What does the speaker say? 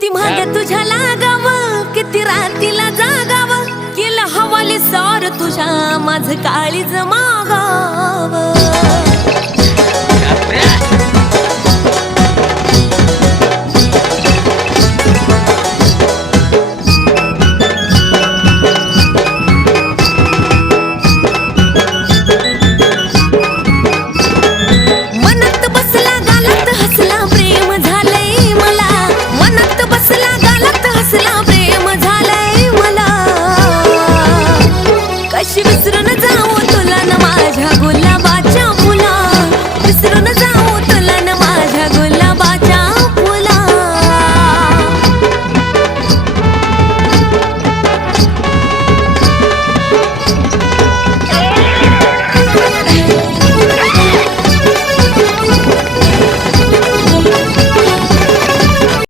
किती महाग तुझ्या लागाव, किती रातीला जागाव, केलं हवाले सार तुझ्या माझ काळीज मागाव।